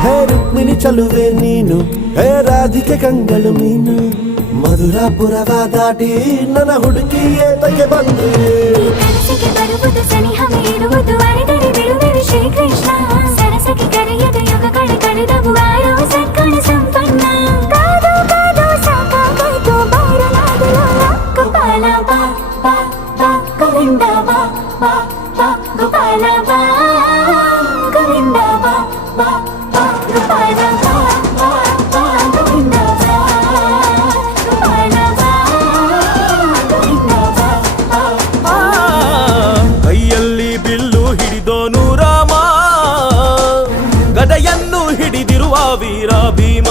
ಹೇ ರುಕ್ಮಿಣಿ ಚಲುವೆ ನೀನು, ಹೇ ರಾಧಿಕೆ ಕಂಗಳು ಮೀನು, ಮಧುರಾಪುರವ ದಾಟಿ ನನ್ನ ಹುಡುಕಿ ಏತಕ್ಕೆ ಬಂದು ಕನಸಿಗೆ ಬರುವುದು ಸನಿಹವೇ ಇರುವುದು ಅರೆದರೆ ಬಿಡುವೆರು ಶ್ರೀಕೃಷ್ಣ ಸರಸಕ್ಕೆ ಕರೆಯದ ಯುಗಗಳು ಕಳೆದವು ಆರೋ ಸತ್ಗುಣ ಸಂಪನ್ನ ಕಾದು ಕಾದು ಸಾಕಾಗೋಯ್ತು ಬಾರಲಾಗಲು ಗೋಪಾಲ ಬಾ ಬಾ ಬಾ ಗೋವಿಂದ ಬಾ ಬಾ ಬಾ ಗೋಪಾಲ ಬಾ ಗೋವಿಂದ ಬಾ ಬಾ ಬಾ ಗೋಪಾಲ ಬಾ ಬಾ ಬಾ ಗೋವಿಂದ ಬಾ ಗೋಪಾಲ ಬಾ ಗೋವಿಂದ ಬಾ ಬಾ ಬಾ. ಕೈಯಲ್ಲಿ ಬಿಲ್ಲು ಹಿಡಿದೋನು ರಾಮ, ಗದೆಯನ್ನು ಹಿಡಿದಿರುವ ವೀರ ಭೀಮ.